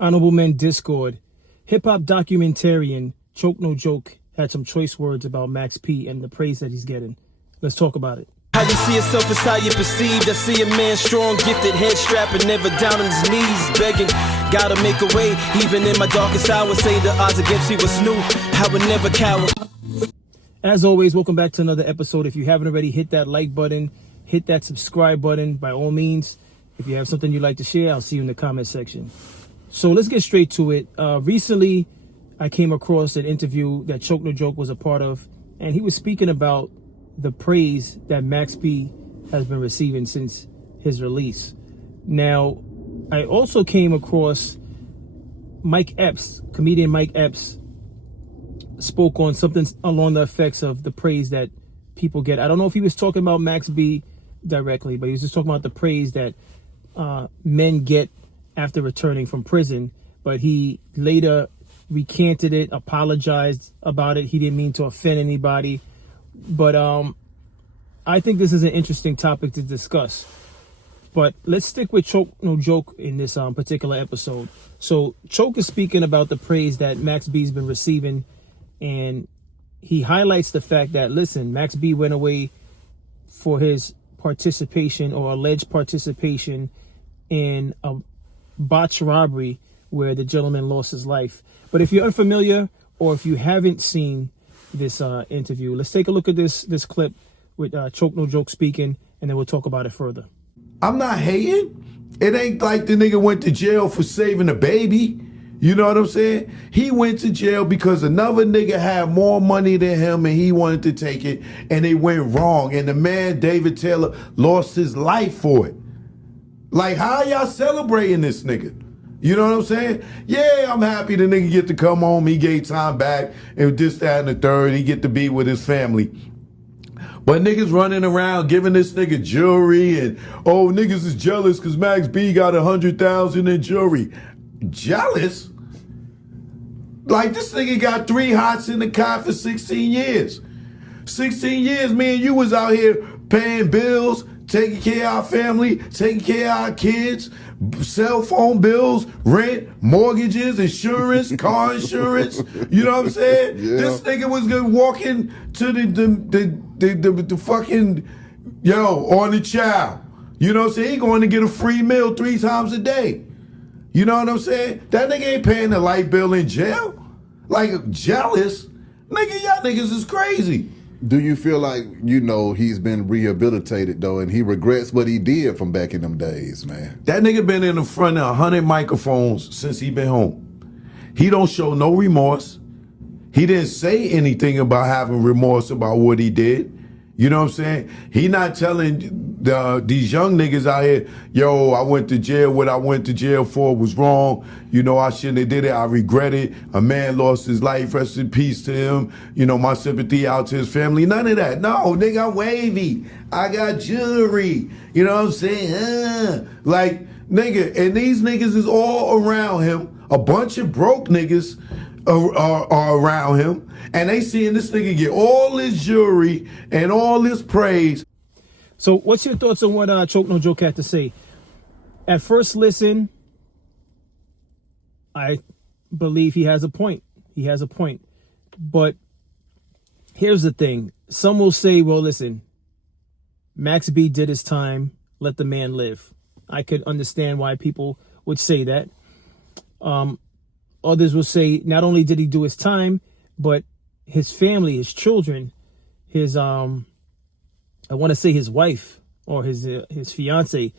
Honorable Men Discord, hip-hop documentarian Choke No Joke had some choice words about Max P and the praise that he's getting. Let's talk about it. How you see yourself is how you perceived. I see a man strong, gifted, head strapping, never down on his knees, begging. Gotta make a way, even in my darkest hour. Say the odds against me was new, I would never cower. As always, welcome back to another episode. If you haven't already, hit that like button, hit that subscribe button by all means. If you have something you'd like to share, I'll see you in the comment section. So let's get straight to it. Recently, I came across an interview that Choke No Joke was a part of, and he was speaking about the praise that Max P has been receiving since his release. Now, I also came across Mike Epps, comedian Mike Epps, spoke on something along the effects of the praise that people get. I don't know if he was talking about Max B directly, but he was just talking about the praise that men get after returning from prison. But he later recanted it, apologized about it. He didn't mean to offend anybody. But I think this is an interesting topic to discuss. But let's stick with Choke No Joke in this particular episode. So Choke is speaking about the praise that Max B's been receiving, and he highlights the fact that, listen, Max B went away for his participation or alleged participation in a botched robbery where the gentleman lost his life. But if you're unfamiliar or if you haven't seen this interview, let's take a look at this clip with Choke No Joke speaking, and then we'll talk about it further. I'm not hating. It ain't like the nigga went to jail for saving a baby. You know what I'm saying? He went to jail because another nigga had more money than him and he wanted to take it, and it went wrong. And the man, David Taylor, lost his life for it. Like, how y'all celebrating this nigga? You know what I'm saying? Yeah, I'm happy the nigga get to come home. He gave time back and this, that, and the third. He get to be with his family. But niggas running around giving this nigga jewelry and, oh, niggas is jealous because Max B got 100,000 in jewelry. Jealous? Like, this nigga got 3 hots in the car for 16 years. 16 years, me and you was out here paying bills, taking care of our family, taking care of our kids, cell phone bills, rent, mortgages, insurance, car insurance. You know what I'm saying? Yeah. This nigga was walking to the fucking, on the chow. You know what I'm saying? He going to get a free meal 3 times a day. You know what I'm saying? That nigga ain't paying the light bill in jail. Like, jealous? Nigga, y'all niggas is crazy. Do you feel like, he's been rehabilitated, though, and he regrets what he did from back in them days, man? That nigga been in the front of 100 microphones since he been home. He don't show no remorse. He didn't say anything about having remorse about what he did. You know what I'm saying? He not telling these young niggas out here, yo, I went to jail. What I went to jail for was wrong. I shouldn't have did it. I regret it. A man lost his life. Rest in peace to him. My sympathy out to his family. None of that. No, nigga, I'm wavy. I got jewelry. You know what I'm saying? Like, nigga, and these niggas is all around him. A bunch of broke niggas are around him. And they seeing this nigga get all his jewelry and all his praise. So what's your thoughts on what Choke No Joke had to say? At first listen, I believe he has a point. He has a point. But here's the thing. Some will say, well, listen, Max B did his time. Let the man live. I could understand why people would say that. Others will say not only did he do his time, but his family, his children, his I want to say his wife or his fiance,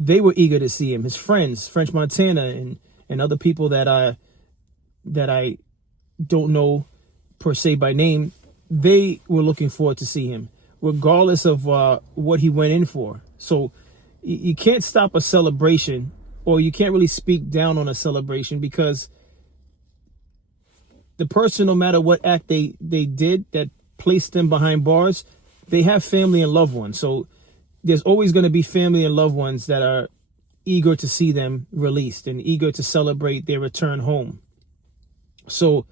they were eager to see him. His friends, French Montana and other people that I don't know per se by name, they were looking forward to see him, regardless of what he went in for. So you can't stop a celebration, or you can't really speak down on a celebration, because the person, no matter what act they did that placed them behind bars, they have family and loved ones. So there's always going to be family and loved ones that are eager to see them released and eager to celebrate their return home. So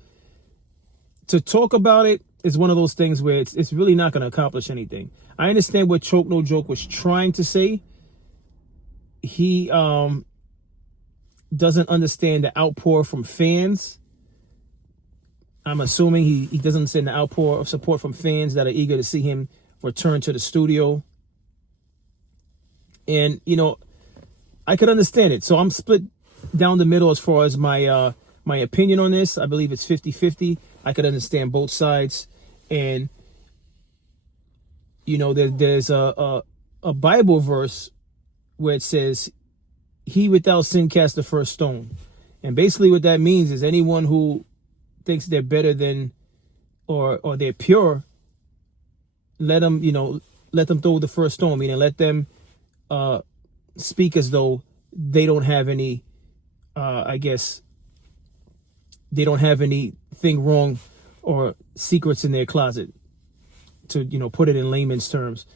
to talk about it is one of those things where it's really not going to accomplish anything. I understand what Choke No Joke was trying to say. He doesn't understand the outpour from fans. I'm assuming he doesn't understand the outpour of support from fans that are eager to see him return to the studio. And, you know, I could understand it. So I'm split down the middle as far as my my opinion on this. I believe it's 50-50. I could understand both sides. And, you know, there's a Bible verse where it says, "He without sin cast the first stone." And basically what that means is anyone who thinks they're better than or they're pure, let them throw the first stone, meaning let them speak as though they don't have any they don't have anything wrong or secrets in their closet, to, you know, put it in layman's terms.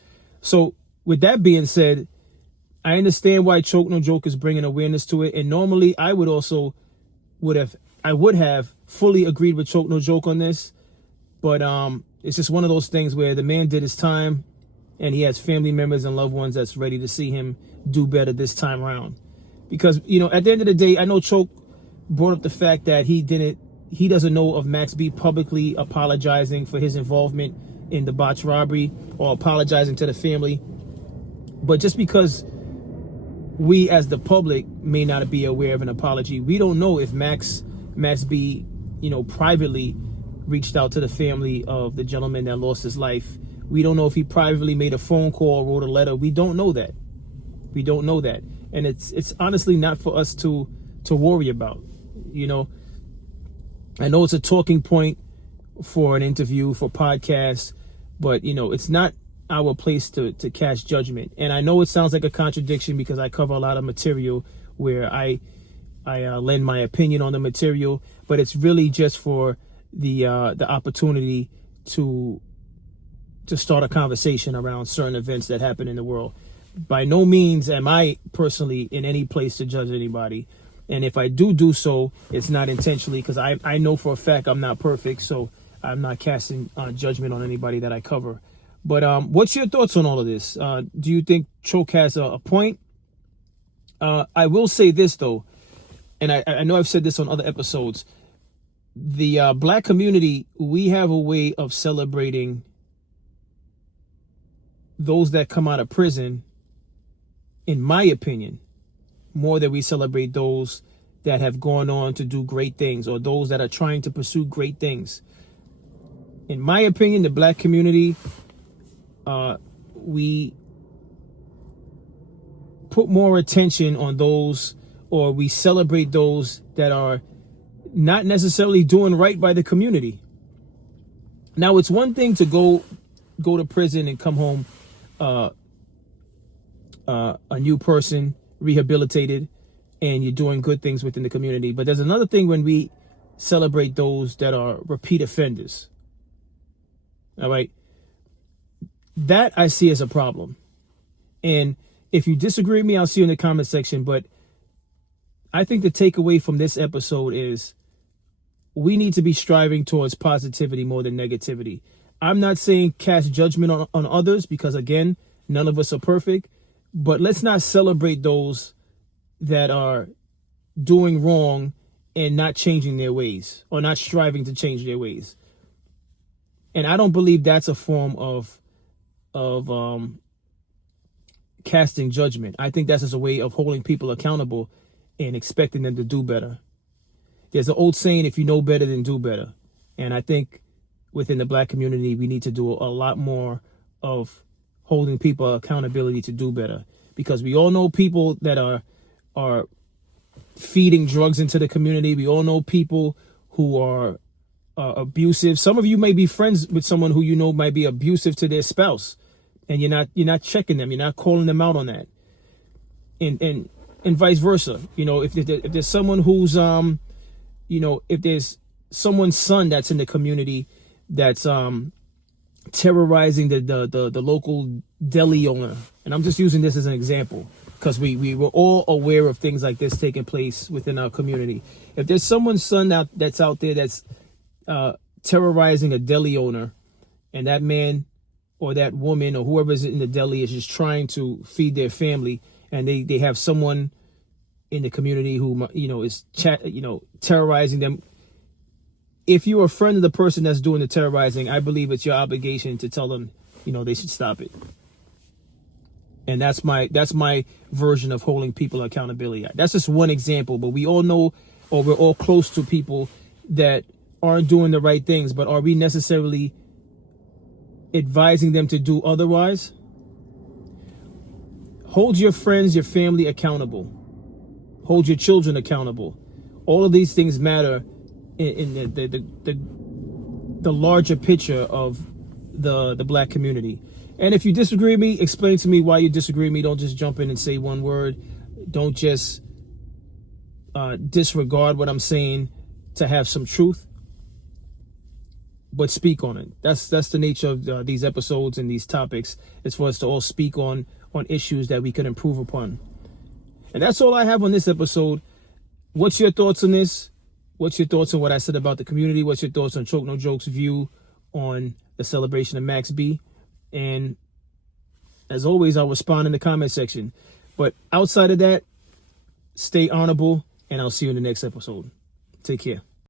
So with that being said, I understand why Choke No Joke is bringing awareness to it, and normally I would have fully agreed with Choke No Joke on this, but it's just one of those things where the man did his time, and he has family members and loved ones that's ready to see him do better this time around. Because, you know, at the end of the day, I know Choke brought up the fact that he doesn't know of Max B publicly apologizing for his involvement in the botched robbery or apologizing to the family. But just because we as the public may not be aware of an apology, we don't know if Max B, you know, privately reached out to the family of the gentleman that lost his life. We don't know if he privately made a phone call or wrote a letter. We don't know that. We don't know that. And it's honestly not for us to worry about. You know, I know it's a talking point for an interview, for podcasts, but, you know, it's not our place to cast judgment. And I know it sounds like a contradiction because I cover a lot of material where I lend my opinion on the material, but it's really just for the opportunity to start a conversation around certain events that happen in the world. By no means am I personally in any place to judge anybody. And if I do so, it's not intentionally, because I know for a fact I'm not perfect, so I'm not casting judgment on anybody that I cover. But what's your thoughts on all of this? Do you think Choke has a point? I will say this, though, and I know I've said this on other episodes. The black community, we have a way of celebrating those that come out of prison, in my opinion, more than we celebrate those that have gone on to do great things or those that are trying to pursue great things. In my opinion, the black community, we put more attention on those, or we celebrate those that are not necessarily doing right by the community. Now, it's one thing to go to prison and come home a new person, rehabilitated, and you're doing good things within the community. But there's another thing when we celebrate those that are repeat offenders. All right. That I see as a problem. And if you disagree with me, I'll see you in the comment section. But I think the takeaway from this episode is we need to be striving towards positivity more than negativity. I'm not saying cast judgment on others, because, again, none of us are perfect. But let's not celebrate those that are doing wrong and not changing their ways, or not striving to change their ways. And I don't believe that's a form of casting judgment. I think that's just a way of holding people accountable and expecting them to do better. There's an old saying, if you know better, then do better. And I think within the black community, we need to do a lot more of holding people accountability to do better, because we all know people that are feeding drugs into the community. We all know people who are abusive. Some of you may be friends with someone who you know might be abusive to their spouse, and you're not checking them. You're not calling them out on that, and vice versa. You know, if there's someone who's if there's someone's son that's in the community that's terrorizing the local deli owner, and I'm just using this as an example because we were all aware of things like this taking place within our community. If there's someone's son that's out there that's terrorizing a deli owner, and that man or that woman or whoever's in the deli is just trying to feed their family, and they have someone in the community who, is terrorizing them. If you're a friend of the person that's doing the terrorizing, I believe it's your obligation to tell them, they should stop it. And that's my version of holding people accountability. That's just one example, but we all know, or we're all close to people that aren't doing the right things, but are we necessarily advising them to do otherwise? Hold your friends, your family accountable. Hold your children accountable. All of these things matter in the larger picture of the black community. And if you disagree with me, explain to me why you disagree with me. Don't just jump in and say one word. Don't just disregard what I'm saying to have some truth, but speak on it. That's the nature of these episodes and these topics, is for us to all speak on issues that we can improve upon. And that's all I have on this episode. What's your thoughts on this? What's your thoughts on what I said about the community? What's your thoughts on Choke No Joke's view on the celebration of Max B? And as always, I'll respond in the comment section. But outside of that, stay honorable, and I'll see you in the next episode. Take care.